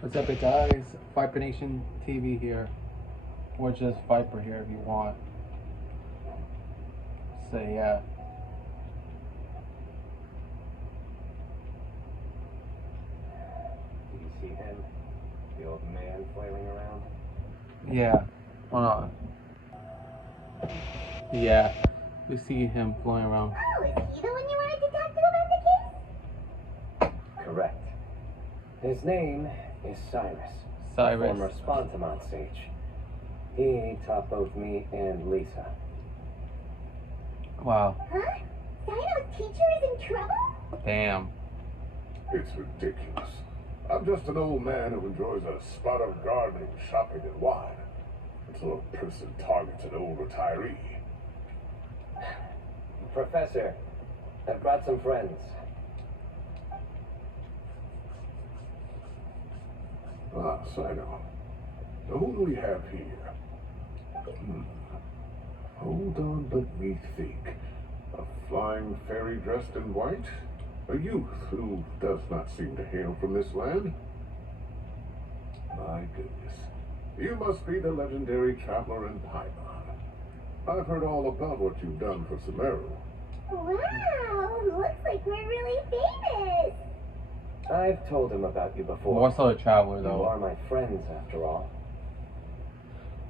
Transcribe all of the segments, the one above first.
What's up, guys? Viper Nation TV here, or just Viper here if you want. So yeah, Did you see him? The old man flailing around? yeah. Hold on. Yeah, we see him flying around. Oh, is he the one you wanted to talk to about the case? Correct. His name is Cyrus. Cyrus. Former Spontamont sage. He taught both me and Lisa. Wow. Huh? Sino's teacher is in trouble? Damn. It's ridiculous. I'm just an old man who enjoys a spot of gardening, shopping, and wine. Until a person targets an old retiree. Professor, I've brought some friends. Ah, Sino. Now, who do we have here? Hold on, let me think. A flying fairy dressed in white? A youth who does not seem to hail from this land? My goodness. You must be the legendary traveler in Paimon. I've heard all about what you've done for Sumeru. Wow, looks like we're really famous. I've told him about you before. More so a traveler You though. are my friends, after all.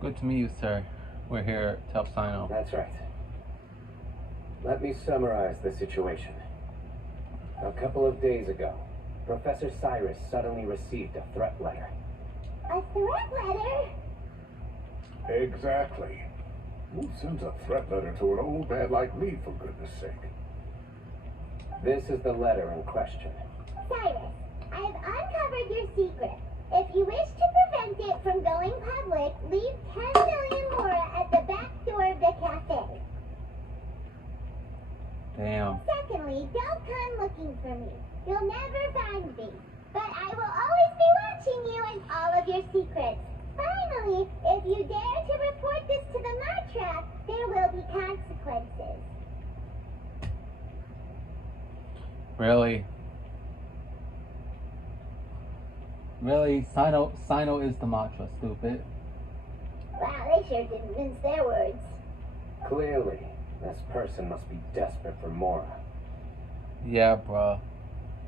Good to meet you, sir. We're here to help Sino. That's right. Let me summarize the situation. A couple of days ago, Professor Cyrus suddenly received a threat letter. A threat letter? Exactly. Who sends a threat letter to an old man like me, for goodness sake? This is the letter in question. Cyrus, I've uncovered your secret. If you wish to prevent it from going public, leave 10 million mora at the back door of the cafe. Damn. Secondly, don't come looking for me. You'll never find me. But I will always be watching you and all of your secrets. Finally, if you dare to report this to the Matra, there will be consequences. Really? Really? Sino is the mantra, stupid. Wow, they sure didn't mince their words. Clearly, this person must be desperate for Mora. Yeah, bruh.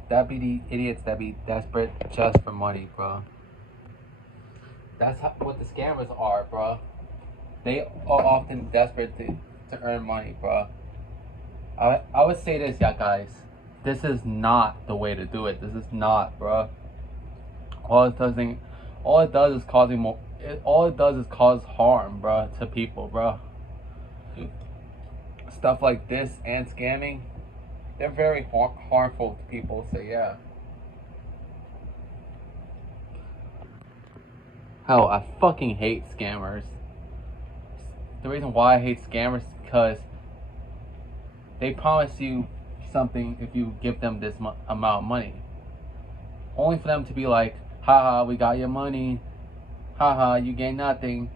That be the idiots that be desperate just for money, bruh. That's what the scammers are, bruh. They are often desperate to earn money, bruh. I would say this, yeah, guys. This is not the way to do it. This is not, bruh. All it does is causing more. All it does is cause harm, bruh, to people, bruh. Stuff like this and scamming, they're very harmful to people. So yeah. Hell, I fucking hate scammers. The reason why I hate scammers is because they promise you something if you give them this amount of money, only for them to be like, haha, we got your money, haha, you gain nothing.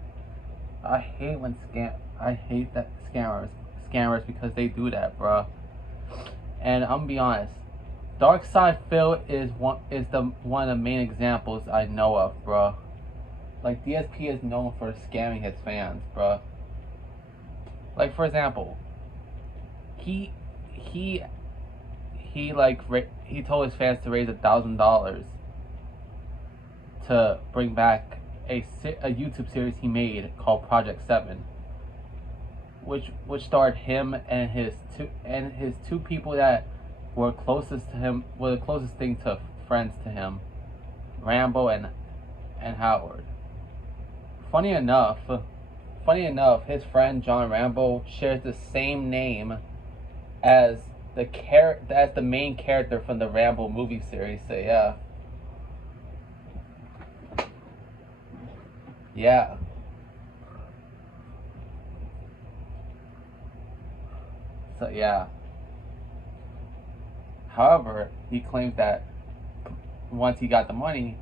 I hate that scammers because they do that, bruh. And I'm gonna be honest, Dark Side Phil is one of the main examples I know of, bruh. Like, DSP is known for scamming his fans, bruh. Like, for example, he told his fans to raise $1,000 to bring back a YouTube series he made called Project 7, which starred him and his two people that were closest to him, were the closest thing to friends to him, Rambo and Howard. Funny enough, his friend John Rambo shares the same name as the main character from the Rambo movie series. So yeah. Yeah. So yeah. However, he claims that once he got the money,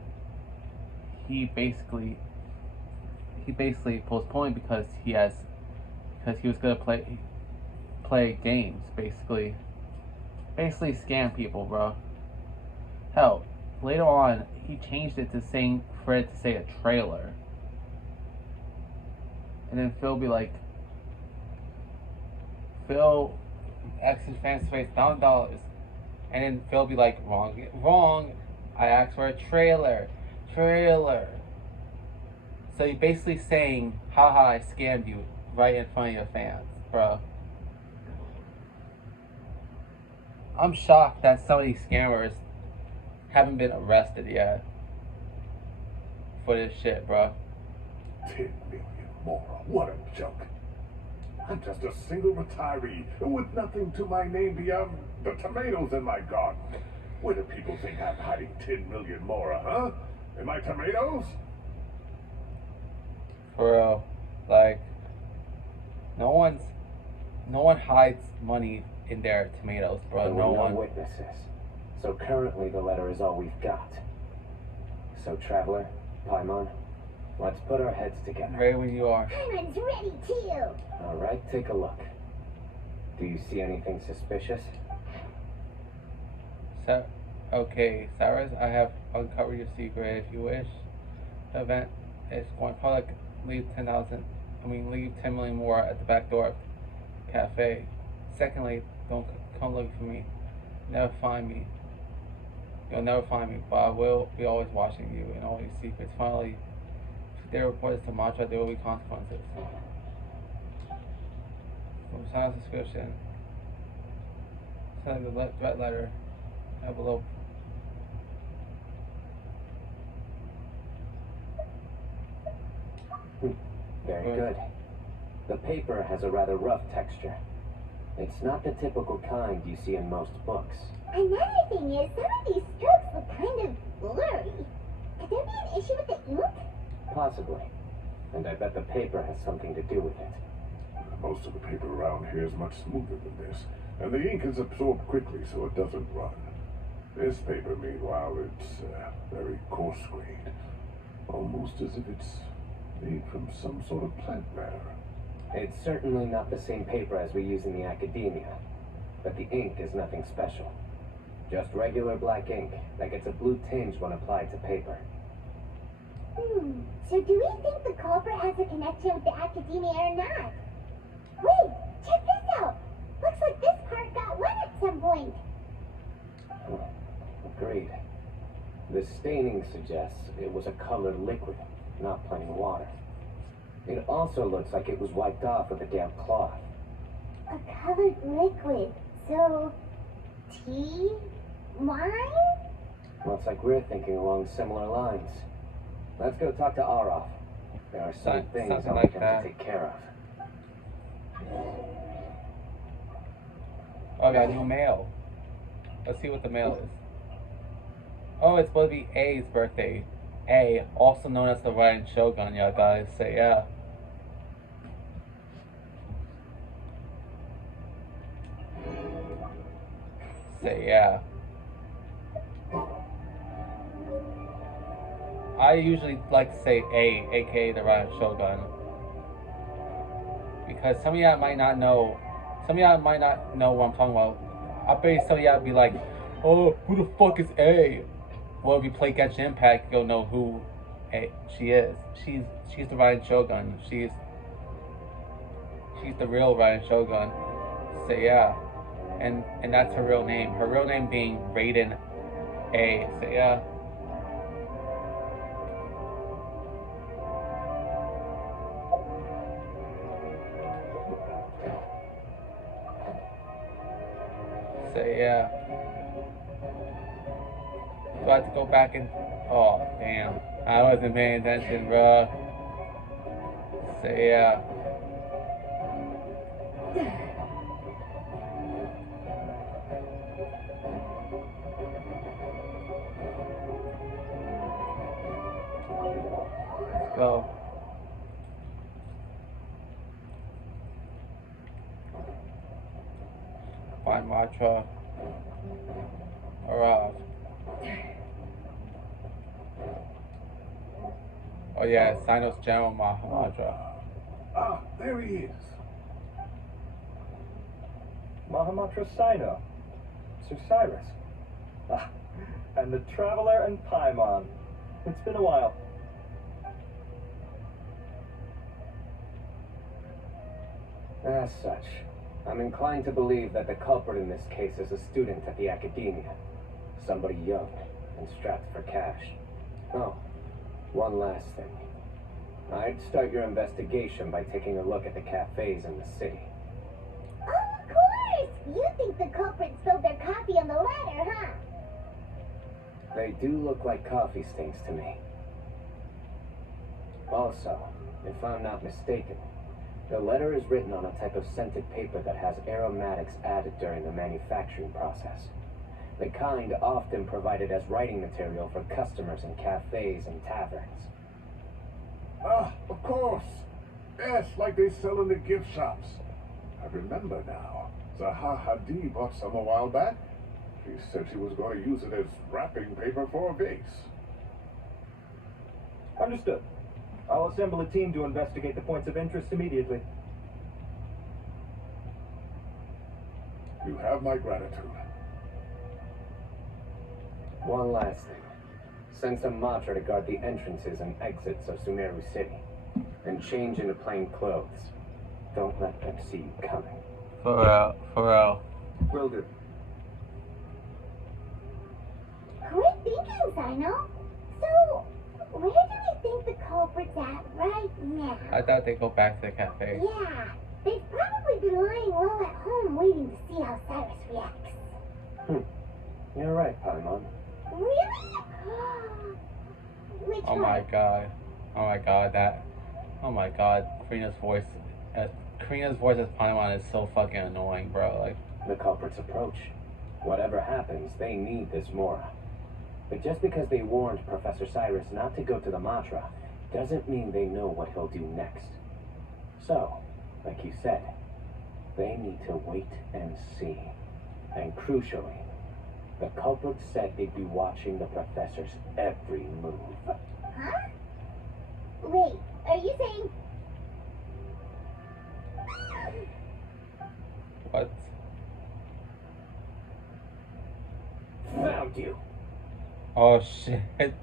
he basically postponed because he was gonna play games, basically scam people, bro. Hell, later on, he changed it to saying for it to say a trailer. And then Phil be like, Phil, X his fans face $1,000. And then Phil be like, wrong. I asked for a trailer. So you're basically saying, haha, I scammed you right in front of your fans, bro. I'm shocked that some of these scammers haven't been arrested yet for this shit, bro. 10 million more. What a joke. I'm just a single retiree with nothing to my name beyond the tomatoes in my garden. Where do people think I'm hiding 10 million more, huh? In my tomatoes? For real. Like, no one hides money in their tomatoes, bro. There were No no one. witnesses. So currently the letter is all we've got. So Traveler, Paimon, let's put our heads together. Ready when you are. Paimon's ready too. All right, take a look. Do you see anything suspicious? Okay, Cyrus, I have uncovered your secret. If you wish, the event is going public. Leave 10 million more at the back door of the cafe. Secondly, don't come looking for me. Never find me. You'll never find me, but I will be always watching you and all your secrets. Finally, if they report this to Mantra, there will be consequences. From Silence description, send the threat letter envelope. Very good. The paper has a rather rough texture. It's not the typical kind you see in most books. Another thing is, some of these strokes look kind of blurry. Could there be an issue with the ink? Possibly. And I bet the paper has something to do with it. Most of the paper around here is much smoother than this, and the ink is absorbed quickly so it doesn't run. This paper, meanwhile, it's very coarse-grained, almost as if it's made from some sort of plant matter. It's certainly not the same paper as we use in the academia, but the ink is nothing special. Just regular black ink that gets a blue tinge when applied to paper. So do we think the culprit has a connection with the academia or not? Wait, check this out. Looks like this part got wet at some point. Agreed. The staining suggests it was a colored liquid, not plain water. It also looks like it was wiped off with a damp cloth. A colored liquid. So, tea? Wine? Looks like we're thinking along similar lines. Let's go talk to Arof. There are some things something I'll like like him that. to take care of. Oh, I got new mail. Let's see what the mail is. Oh, it's supposed to be A's birthday. A, also known as the Ryan Shogun, y'all guys. Say yeah. Say yeah. I usually like to say A, aka the Ryan Shogun. Because some of y'all might not know. Some of y'all might not know what I'm talking about. I bet some of y'all be like, oh, who the fuck is A? Well, if you play Genshin Impact, you'll know who she is. She's the Ryan Shogun. She's the real Ryan Shogun. So yeah, and that's her real name. Her real name being Raiden A. So yeah. So yeah. So I have to go back and oh damn, I wasn't paying attention, bruh. So yeah. Let's go. Find Matra. Alright. Oh yeah, Sino's General Mahamudra. Ah, there he is. Mahamatra Sino. Sir Cyrus. Ah, and the Traveler and Paimon. It's been a while. As such, I'm inclined to believe that the culprit in this case is a student at the Academia. Somebody young and strapped for cash. Oh, one last thing. I'd start your investigation by taking a look at the cafes in the city. Of course! You think the culprit spilled their coffee on the ladder, huh? They do look like coffee stains to me. Also, if I'm not mistaken, the letter is written on a type of scented paper that has aromatics added during the manufacturing process. The kind often provided as writing material for customers in cafes and taverns. Ah, of course. Yes, like they sell in the gift shops. I remember now. Zaha Hadid bought some a while back. She said she was going to use it as wrapping paper for a vase. Understood. I'll assemble a team to investigate the points of interest immediately. You have my gratitude. One last thing. Send some Matra to guard the entrances and exits of Sumeru City. And change into plain clothes. Don't let them see you coming. For real, for real. Will do. Great thinking, Sino. So, where do we think the culprit's at right now? I thought they'd go back to the cafe. Yeah, they've probably been lying low at home waiting to see how Cyrus reacts. You're right, Paimon. Really? Which Oh one? my god. Oh my god, that. Oh my god. Karina's voice as Paimon is so fucking annoying, bro. Like, The culprit's approach. Whatever happens, they need this Mora. But just because they warned Professor Cyrus not to go to the Matra, doesn't mean they know what he'll do next. So, like you said, they need to wait and see. And crucially, the culprit said they'd be watching the professor's every move. Huh? Wait, are you saying... what? Found you! Oh shit.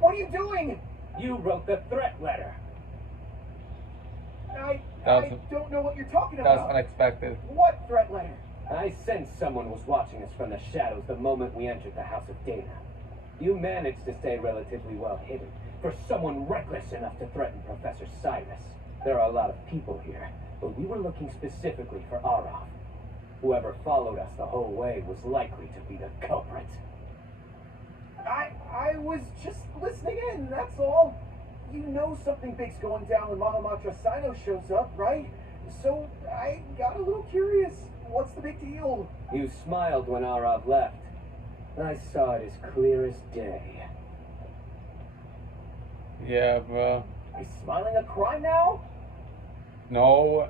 What are you doing? You wrote the threat letter! I That was- don't know what you're talking That was about. unexpected. What threat letter? I sensed someone was watching us from the shadows the moment we entered the House of Dana. You managed to stay relatively well hidden for someone reckless enough to threaten Professor Cyrus. There are a lot of people here, but we were looking specifically for Arav. Whoever followed us the whole way was likely to be the culprit. I was just listening in, that's all. You know something big's going down when Mahamatra Sino shows up, right? So I got a little curious. What's the big deal? You smiled when Arav left. I saw it as clear as day. Yeah, bro. Is smiling a crime now? No.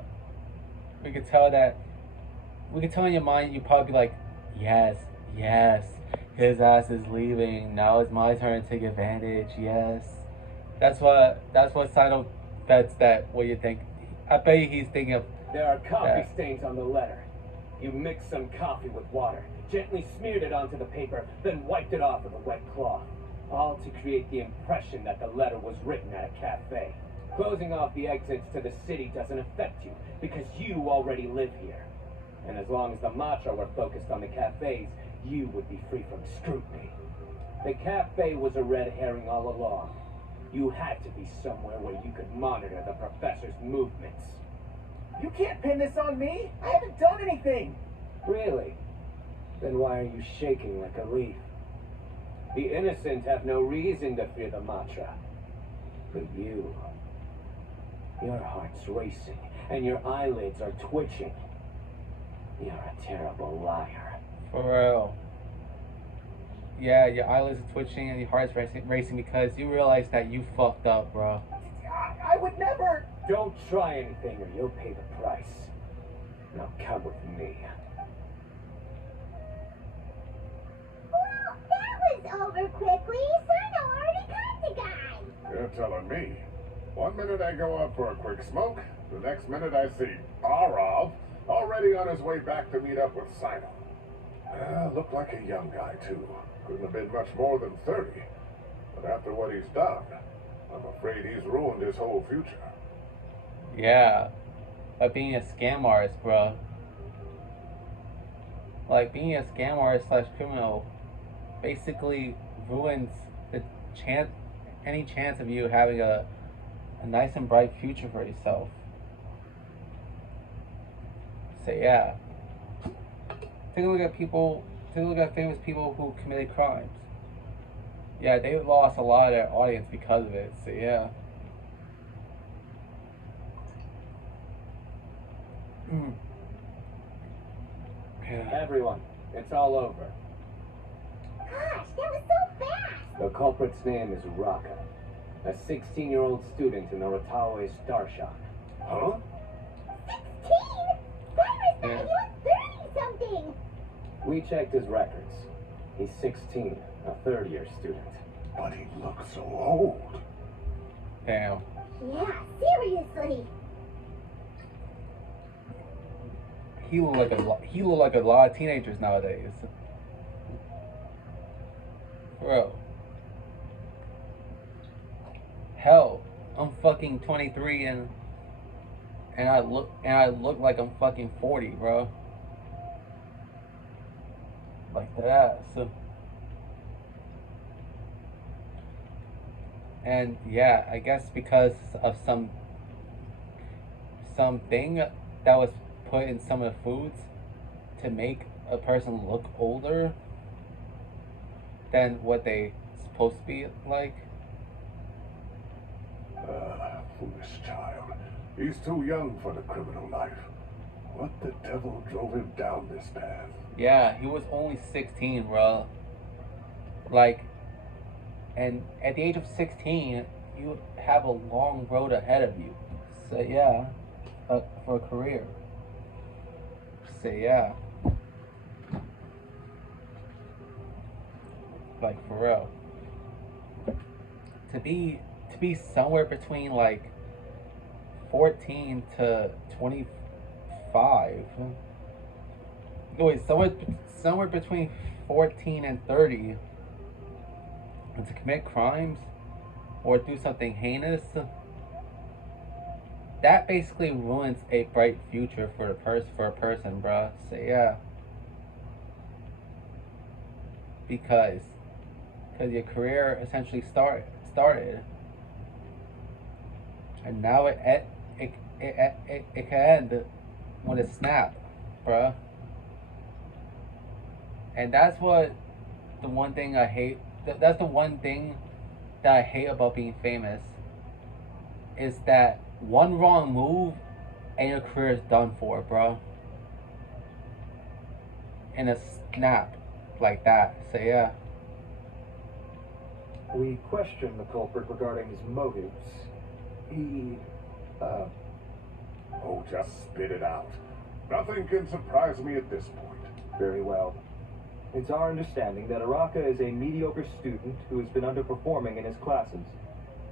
We could tell that. We could tell in your mind, you'd probably be like, yes, yes. His ass is leaving. Now it's my turn to take advantage. Yes. That's what Sino bets that what you think. I bet you he's thinking of. There are coffee Yeah. stains on the letter. You mixed some coffee with water, gently smeared it onto the paper, then wiped it off with a wet cloth. All to create the impression that the letter was written at a cafe. Closing off the exits to the city doesn't affect you, because you already live here. And as long as the Matra were focused on the cafes, you would be free from scrutiny. The cafe was a red herring all along. You had to be somewhere where you could monitor the professor's movements. You can't pin this on me. I haven't done anything. Really? Then why are you shaking like a leaf? The innocent have no reason to fear the Matra. But you... Your heart's racing, and your eyelids are twitching. You're a terrible liar. For real. Yeah, your eyelids are twitching and your heart's racing because you realize that you fucked up, bro. I would never. Don't try anything or you'll pay the price. Now come with me. Well, that was over quickly. Sino already caught the guy. You're telling me. One minute I go out for a quick smoke, the next minute I see Arav already on his way back to meet up with Sino. Looked like a young guy, too. Couldn't have been much more than 30. But after what he's done, I'm afraid he's ruined his whole future. Yeah. By being a scam artist, bro. Like, being a scam artist slash criminal basically ruins the any chance of you having a nice and bright future for yourself. So yeah. Take a look at famous people who committed crimes. Yeah, they lost a lot of their audience because of it, so yeah. Yeah. Everyone, it's all over. Gosh, that was so fast! The culprit's name is Raka, a 16-year-old student in the Rotawe Star Shock. Huh? 16? Cyrus, Yeah. you were 30-something! We checked his records. He's 16, a third-year student. But he looks so old. Damn. Yeah, seriously. He look like a lot of teenagers nowadays. Bro. Hell, I'm fucking 23 and I look like I'm fucking 40, bro. Like that. So, and yeah, I guess because of something that was put in some of the foods to make a person look older than what they supposed to be like. Foolish child. He's too young for the criminal life. What the devil drove him down this path? Yeah, he was only 16, bro. Like, and at the age of 16, you have a long road ahead of you. So yeah, for a career. So yeah, like for real. To be somewhere between like 14 to 25. No, wait, somewhere between 14 and 30, and to commit crimes or do something heinous, that basically ruins a bright future for a person, bruh. So yeah, because your career essentially started, and now it can end with a snap, bruh. And that's what the one thing I hate. That's the one thing that I hate about being famous. Is that one wrong move and your career is done for, bro. In a snap like that. So yeah. We questioned the culprit regarding his motives. He, Oh, just spit it out. Nothing can surprise me at this point. very well. It's our understanding that Araka is a mediocre student who has been underperforming in his classes.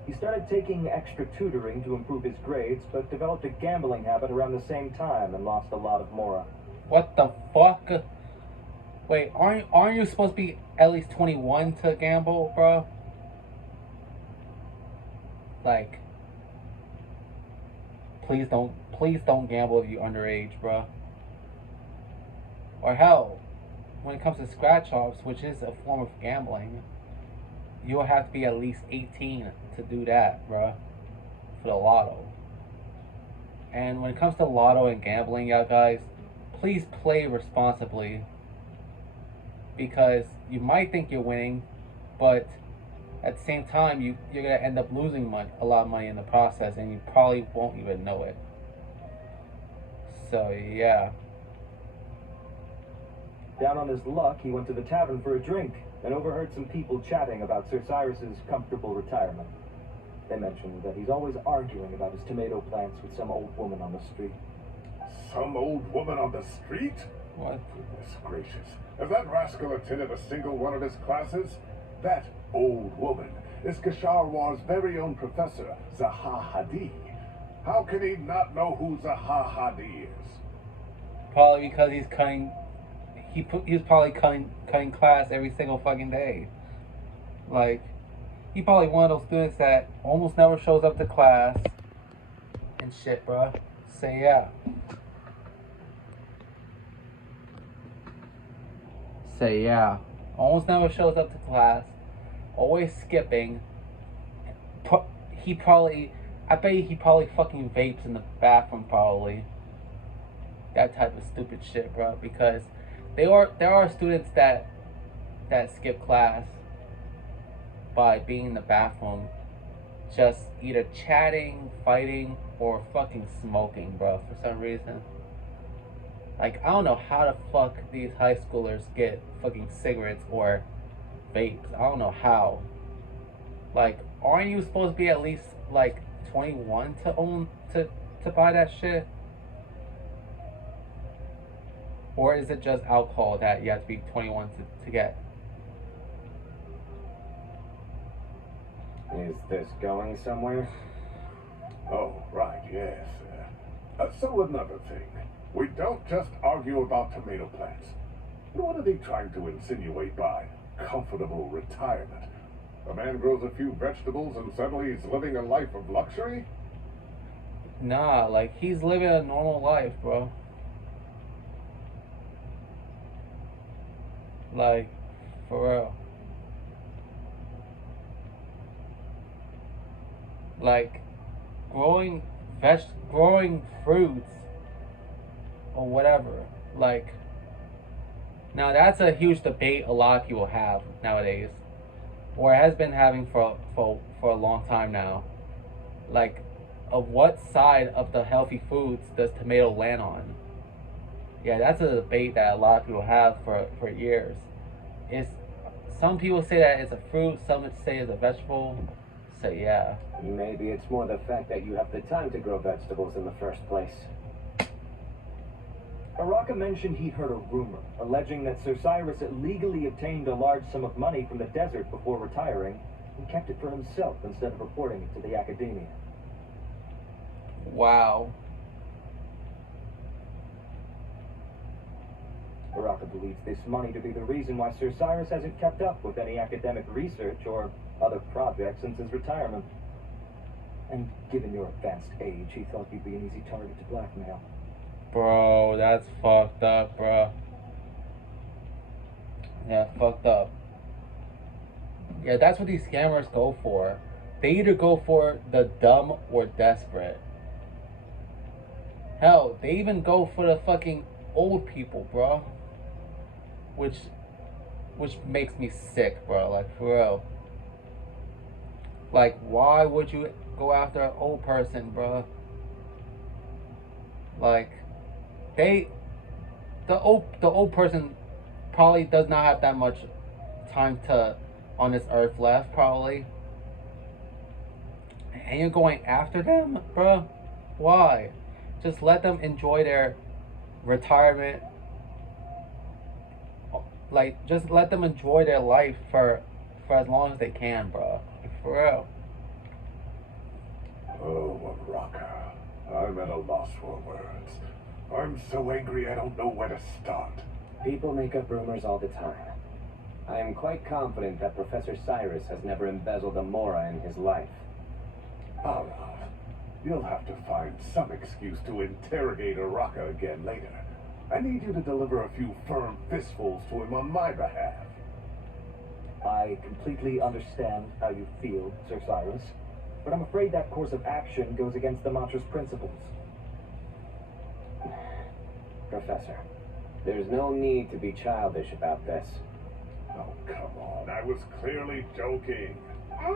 He started taking extra tutoring to improve his grades, but developed a gambling habit around the same time and lost a lot of mora. What the fuck? Wait, aren't you supposed to be at least 21 to gamble, bro? Like, please don't gamble if you're underage, bro. Or hell, when it comes to scratch-offs, which is a form of gambling, you'll have to be at least 18 to do that, bro, for the lotto. And when it comes to lotto and gambling, y'all guys, please play responsibly, because you might think you're winning, but at the same time, you're gonna end up losing a lot of money in the process, and you probably won't even know it. So yeah. Down on his luck, he went to the tavern for a drink and overheard some people chatting about Sir Cyrus's comfortable retirement. They mentioned that he's always arguing about his tomato plants with some old woman on the street. Some old woman on the street? What? Goodness gracious. Has that rascal attended a single one of his classes? That old woman is Kasharwar's very own professor, Zaha Hadi. How can he not know who Zaha Hadi is? Probably because he was probably cutting class every single fucking day. Like, he probably one of those students that almost never shows up to class and shit, bro. Say yeah. Say yeah. Almost never shows up to class. Always skipping. I bet he probably fucking vapes in the bathroom, probably. That type of stupid shit, bro. Because there are students that skip class by being in the bathroom, just either chatting, fighting, or fucking smoking, bro, for some reason. Like, I don't know how the fuck these high schoolers get fucking cigarettes or vapes. I don't know how. Like, aren't you supposed to be at least like 21 to buy that shit? Or is it just alcohol that you have to be 21 to get? Is this going somewhere? Oh, right, yes. So another thing. We don't just argue about tomato plants. What are they trying to insinuate by comfortable retirement? A man grows a few vegetables and suddenly he's living a life of luxury? Nah, like, he's living a normal life, bro. Like, for real. Like, growing fruits or whatever. Like, now that's a huge debate a lot of people have nowadays, or has been having for a long time now. Like, of what side of the healthy foods does tomato land on? Yeah, that's a debate that a lot of people have for years. Some people say that it's a fruit, some say it's a vegetable. So yeah. Maybe it's more the fact that you have the time to grow vegetables in the first place. Araka mentioned he'd heard a rumor alleging that Sir Cyrus illegally obtained a large sum of money from the desert before retiring and kept it for himself instead of reporting it to the academia. Wow. Araka believes this money to be the reason why Sir Cyrus hasn't kept up with any academic research or other projects since his retirement. And given your advanced age, he thought you'd be an easy target to blackmail. Bro, that's fucked up, bro. Yeah, fucked up. Yeah, that's what these scammers go for. They either go for the dumb or desperate. Hell, they even go for the fucking old people, bro. Which makes me sick, bro. Like, for real. Like, why would you go after an old person, bro? Like, the old person probably does not have that much time on this earth left, probably. And you're going after them, bro? Why? Just let them enjoy their retirement. Like, just let them enjoy their life for as long as they can, bro. Like, for real. Oh, Araka. I'm at a loss for words. I'm so angry I don't know where to start. People make up rumors all the time. I am quite confident that Professor Cyrus has never embezzled a mora in his life. Alright. You'll have to find some excuse to interrogate Araka again later. I need you to deliver a few firm fistfuls to him on my behalf. I completely understand how you feel, Sir Cyrus, but I'm afraid that course of action goes against the mantra's principles. Professor, there's no need to be childish about this. Oh, come on. I was clearly joking. Okay.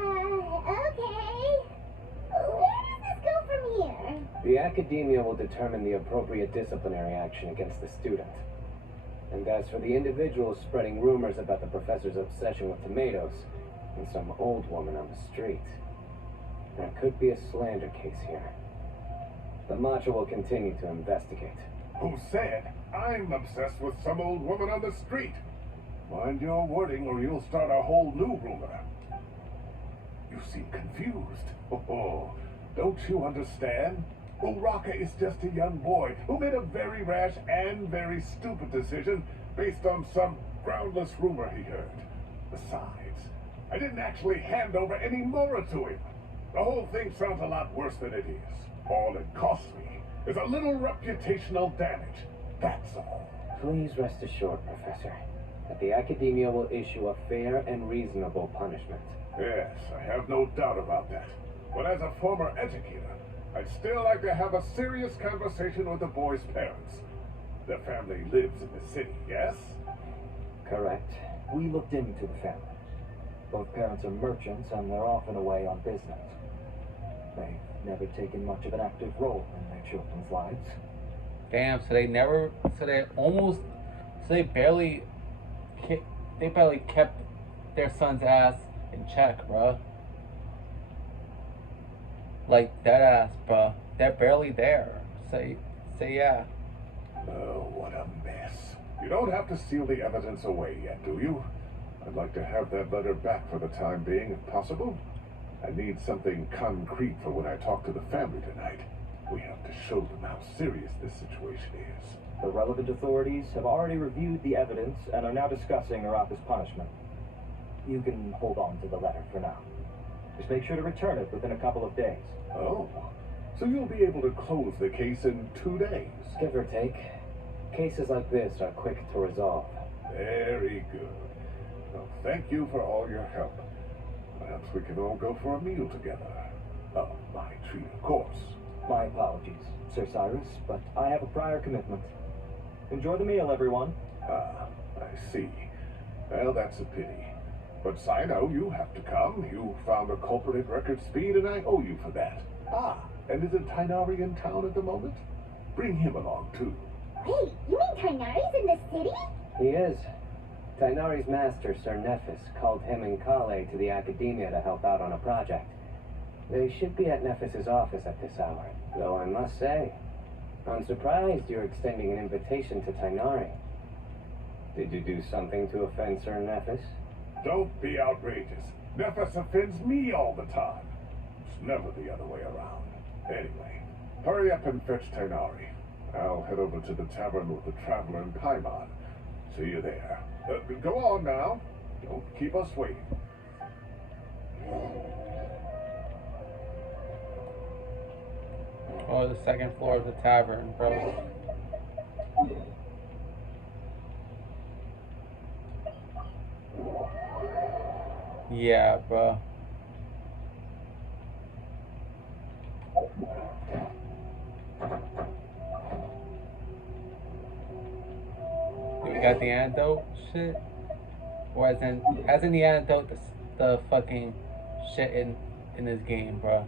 Where does this go from here? The academia will determine the appropriate disciplinary action against the student. And as for the individuals spreading rumors about the professor's obsession with tomatoes and some old woman on the street, there could be a slander case here. The Matcha will continue to investigate. Who said I'm obsessed with some old woman on the street? Mind your wording or you'll start a whole new rumor. You seem confused. Oh, don't you understand? Uraka is just a young boy who made a very rash and very stupid decision based on some groundless rumor he heard. Besides, I didn't actually hand over any Mora to him. The whole thing sounds a lot worse than it is. All it costs me is a little reputational damage. That's all. Please rest assured, Professor, that the Academia will issue a fair and reasonable punishment. Yes, I have no doubt about that. But as a former educator, I'd still like to have a serious conversation with the boy's parents. Their family lives in the city, yes? Correct. We looked into the family. Both parents are merchants and they're often away on business. They've never taken much of an active role in their children's lives. Damn, so they barely kept their son's ass in check, bruh. Like, that ass, bruh. They're barely there. Say yeah. Oh, what a mess. You don't have to seal the evidence away yet, do you? I'd like to have that letter back for the time being, if possible. I need something concrete for when I talk to the family tonight. We have to show them how serious this situation is. The relevant authorities have already reviewed the evidence and are now discussing Araka's punishment. You can hold on to the letter for now. Just make sure to return it within a couple of days. Oh, so you'll be able to close the case in 2 days. Give or take. Cases like this are quick to resolve. Very good. Well, thank you for all your help. Perhaps we can all go for a meal together. Oh, my treat, of course. My apologies, Sir Cyrus, but I have a prior commitment. Enjoy the meal, everyone. Ah, I see. Well, that's a pity. But Sino, you have to come. You found a culprit at record speed, and I owe you for that. Ah, and isn't Tainari in town at the moment? Bring him along, too. Wait, you mean Tainari's in the city? He is. Tainari's master, Sir Nephis, called him and Kale to the Academia to help out on a project. They should be at Nephis's office at this hour, though I must say, I'm surprised you're extending an invitation to Tainari. Did you do something to offend Sir Nephis? Don't be outrageous. Nephis offends me all the time. It's never the other way around. Anyway, hurry up and fetch Tainari. I'll head over to the tavern with the Traveler and Paimon. See you there. Go on now. Don't keep us waiting. Oh, the second floor of the tavern, bro. Yeah, bro. We got the antidote shit? Or as in the antidote, the fucking shit in this game, bro.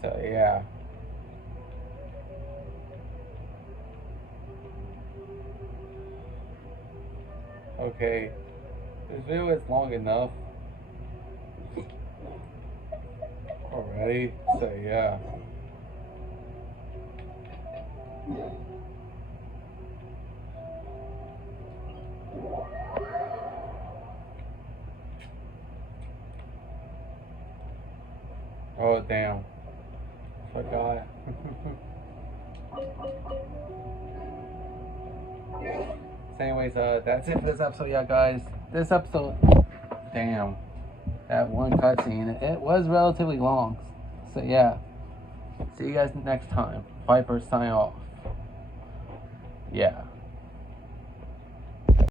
So, yeah. Okay. This video is long enough already. So, yeah. Oh, damn. Forgot. So anyways, that's it for this episode, yeah, guys. This episode, damn, that one cutscene, it was relatively long. So yeah, see you guys next time. Viper sign off. Yeah.